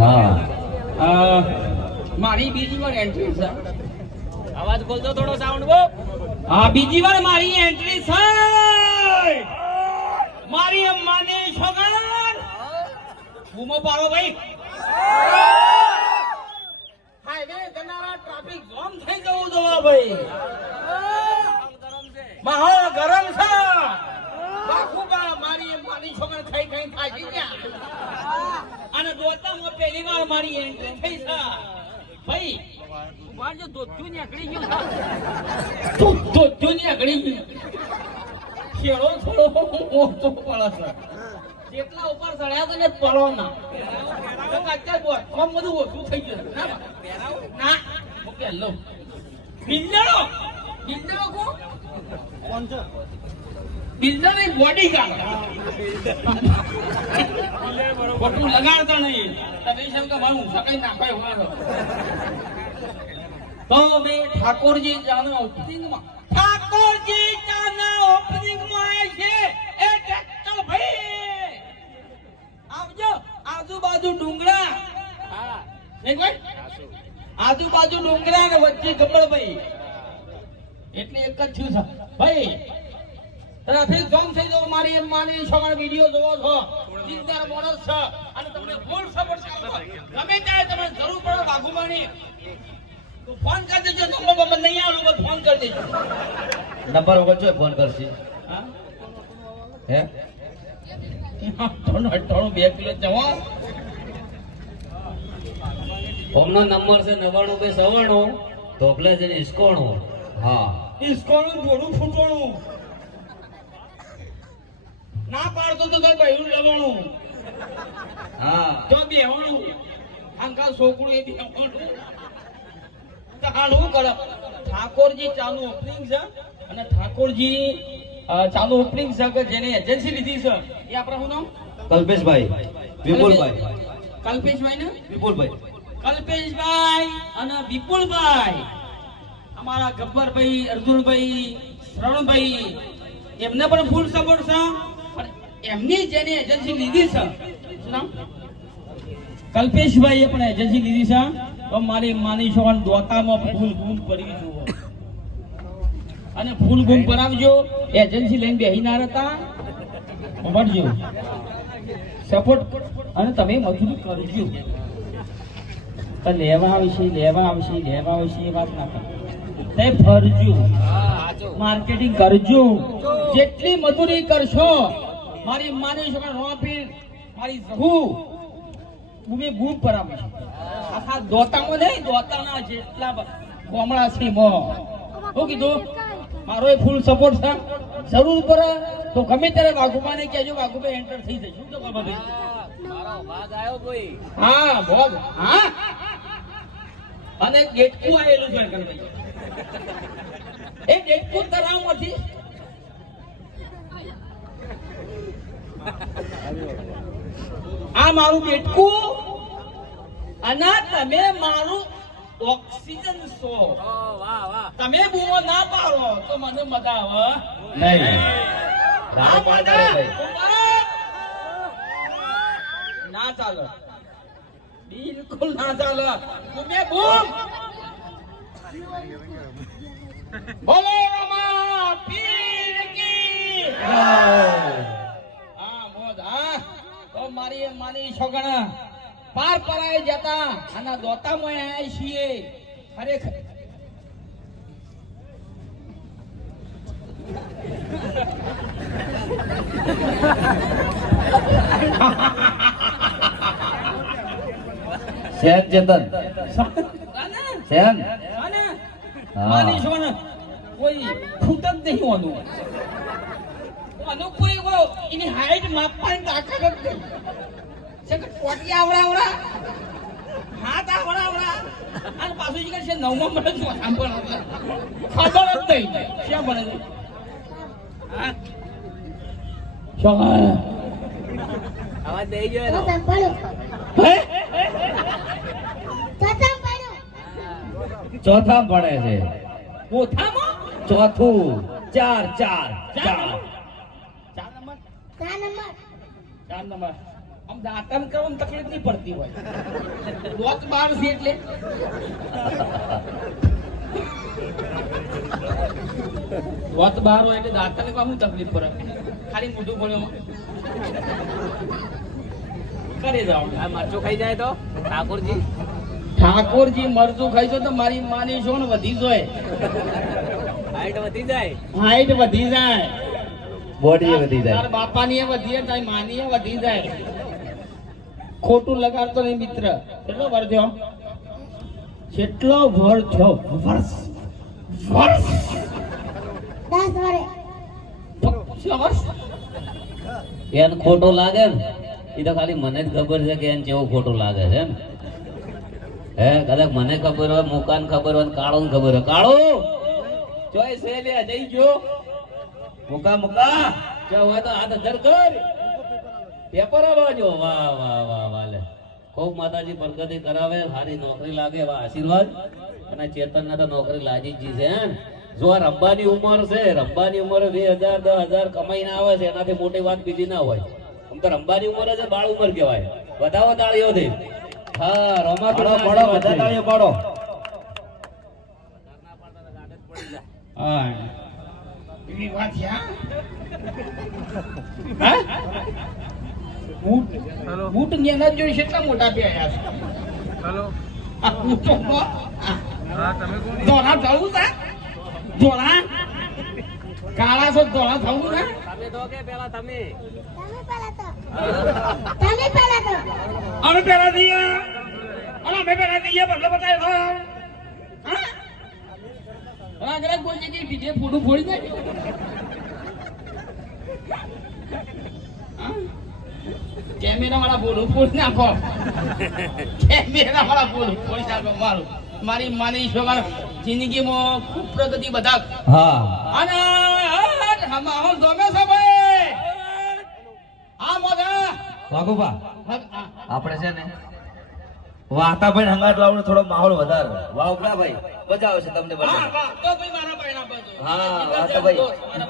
હા. મારી બીજી વાર એન્ટ્રી છે. અવાજ બોલતો થોડો સાઉન્ડ બો હા બીજી વાર મારી એન્ટ્રી છે. મારી અમ્માની છોકરા બૂમો પાડો ભાઈ. હાઈવે જનારા ટ્રાફિક જામ થઈ જવું જોવા ભાઈ. માહોલ ગરમ છે. બાકુબા મારી અમ્માની છોકરા ખાઈ ખાઈ થાકી ગયા. અને દોતામાં પહેલી વાર મારી એન્ટ્રી થઈ છે. ભાઈ મારજો દોધ્યું નીકળી ગયું તો તો દુનિયા ઘડી શેડો થોડો મોટો પડે છે. જેટલા ઉપર ચડ્યા તો ને પડો ના અત્યારે બધું ઓછું થઈ ગયું. ના ના. હું પહેલો બિલ્ડરો બિલ્ડરો કો કોણ છે? બિલ્ડરની બોડી ગાર્ડ ખોટું લગાડતા નહીં. તમે શું કે મારું સકાઈ નાખો એવો તો મેં ઠાકોરજી જાનો ઓપનિંગમાં ઠાકોરજી ચાના ઓપનિંગમાં આવે છે. એ ટ્રેક્ટર ભાઈ. આવજો. આજુબાજુ ડુંગરા. હા. નહીં ભાઈ આજુબાજુ ડુંગરા ને વચ્ચે ગબ્બર ભાઈ. એટલે એક જ થયું છે. ભાઈ ટ્રાફિક જામ થઈ જવો મારી એમ માની છોકરા વીડિયો જોવો છો. દિલદાર માણસ છે. અને તમને ફૂલ સપોર્ટ છે ગમે ત્યારે તમને જરૂર પડે બાગુમાની તો ફોન કરી દેજો. નંબર બંબર નહીં આવું તો ફોન કરી દેજો. નંબર વગર જો ફોન કરશે? હા? અઠ્ઠાણું અઠ્ઠાણું બે કિલો જવા ફોનનો નંબર છે નવ્વાણું બે સવાણું ધોકલે છે ને ઇસ્કોણું હા. ઇસ્કોનું જોડું ફૂટવાનું ના પાડતો તો તો બહેરું લેવાનું હા. તો બેહવાનું. અંકા છોકરું એ બેહવાનું. તો હાલું કરે ઠાકોરજી ચાલુ ઓપનિંગ છે અને ઠાકોરજી ચાલુ ઓપનિંગ છે કે જેને એજન્સી લીધી છે એ આપણા શું નામ? કલ્પેશભાઈ. વિપુલભાઈ. કલ્પેશભાઈ ને? વિપુલભાઈ. કલ્પેશભાઈ અને વિપુલભાઈ. અમારા ગબ્બરભાઈ, અર્જુનભાઈ શ્રવણભાઈ એમને પણ ફૂલ સપોર્ટ છે. પણ એમની જેને એજન્સી લીધી છે. શું કલ્પેશભાઈએ પણ એજન્સી લીધી છે. તો મારી માની છો દોતામાં ફૂલ ગુમ કરી જુઓ અને ફૂલ ગુમ કરાવજો એજન્સી લઈને બેહી ના રહેતા. ભણજો સપોર્ટ અને તમે મજૂરી કરજો. લેવા આવશે લેવા આવશે લેવા આવશે એ વાત ના કરો. તે ફરજો માર્કેટિંગ કરજો. જેટલી મજૂરી કરશો મારી માની છોકરા રોપી મારી જહુ ભૂમિ ભૂમ પર આખા દોતામાં નહીં દોતાના જેટલા બ- છે મો શું કીધું મારો એ ફૂલ સપોર્ટ છે. જરૂર પડે તો ગમે ત્યારે વાઘુમાને કહેજો વાઘુભાઈ એન્ટર થઈ જશે. શું તો કોઈ? હા બોલ. હા. અને ગેટકું આવેલું છે એ ગેટકું તરાવમાંથી આ મારું ગેટકું અને તમે મારું ઓક્સિજન છો. ઓ વાહ વાહ તમે બૂમો ના પાડો તો મને મજા આવે. નહીં. ના ચાલે. બિલકુલ ના ચાલે. તમે બૂમ. બોલો રમા પીર કી હા મોજ હા. તો મારી માની છોકરા પાર પરાય જતા અને દોતામાં આયા છીએ. ખરેખર. સેન ચેતન. અને સેન છો ને કોઈ ફૂટ જ નહીં હોવાનું. આનું કોઈ એની હાઈટ માપવાની તાકાત જ નહીં. છે કે ટોટી આવડા આવડા હાથ આવડા આવડા. અને પાછું જે છે નવમાં મળે છે પણ ખબર જ નહીં. ક્યાં મળે છે? હા. અવાજ દઈ ગયો. હે. ચોથા ભણે છે. કોઠામાં ચોથું ચાર ચાર ચાર ચાર. ચાર નંબર? ચાર નંબર. આમ દાંતણ કરવામાં તકલીફ નહીં પડતી હોય. દોત બાર છે એટલે. વત બહાર હોય એટલે દાંતણ કરવામાં તકલીફ પડે? ખાલી મોઢું ભણ્યો કરી જાઓ. આ મરચું ખાઈ જાય તો? ઠાકોરજી? ઠાકોરજી મરચું ખાઈ તો મારી માની શું વધી જાય. હાઈટ વધી જાય? હાઈટ વધી જાય. બોડી વધી જાય. તારા બાપાની વધી જાય તારી માની એ વધી જાય. ખોટું લગાડતો નહીં મિત્ર. કેટલો વર થયો? કેટલો વર થયો? વર્ષ વર્ષ દસ વરે. વર્ષ એને ખોટું લાગે ને? એ તો ખાલી મને જ ખબર છે કે એને જેવો ખોટો લાગે છે એમ. હે, કદાચ મને ખબર હોય, મુકાન ખબર હોય કાળો ખબર હોય. કાળો! ચોય લે જઈ ગયો. મુકા મુકા. જો હોય તો હાથ ધર કર. પેપર આવજો વાહ વાહ વાહ વાહ, લે. ખૂબ માતાજી પ્રગતિ કરાવે, સારી નોકરી લાગે એવા આશીર્વાદ. અને ચેતન ને તો નોકરી લાજી જ છે જો આ રંબાની ઉંમર છે, રંબાની ઉંમર બે હજાર, દસ હજાર કમાઈને આવે છે, એનાથી મોટી વાત બીજી ના હોય. આમ તો રંબાની ઉંમર છે બાળ ઉંમર કહેવાય. બતાવો તાળીઓથી હા રોમા પડો બધા તાળીઓ પાડો. હા. એવી વાત છે હા? હા? બૂટ બૂટ નેના જોઈ કેટલા મોટા છે. હેલો. આ બૂટો કો- આ હા તમે કોણ? ધોળા થવું તા ધોળા? કાળા છો ધોળા થવું ને તમે તો કે પેલા તમે. તમે પહેલા તો. તમે પહેલા તો. અમે પેલા કેમેરા વાળા ફોડી નાખો. કેમેરા વાળા ફોડી નાખો મારું. મારી માની છોકરા જિંદગીમાં ખૂબ પ્રગતિ બધા. હા. અને હમારો ગમે છે ભાઈ. હા. મોગા હા. આપણે છે ને વાતા ભાઈ હંગાત લાવવાનો થોડો માહોલ વધારે. વાવકડા ભાઈ. બજાવો છે તમને હા, વાહ, ભાઈ મારા ભાઈના બાજુ. હા, જીગર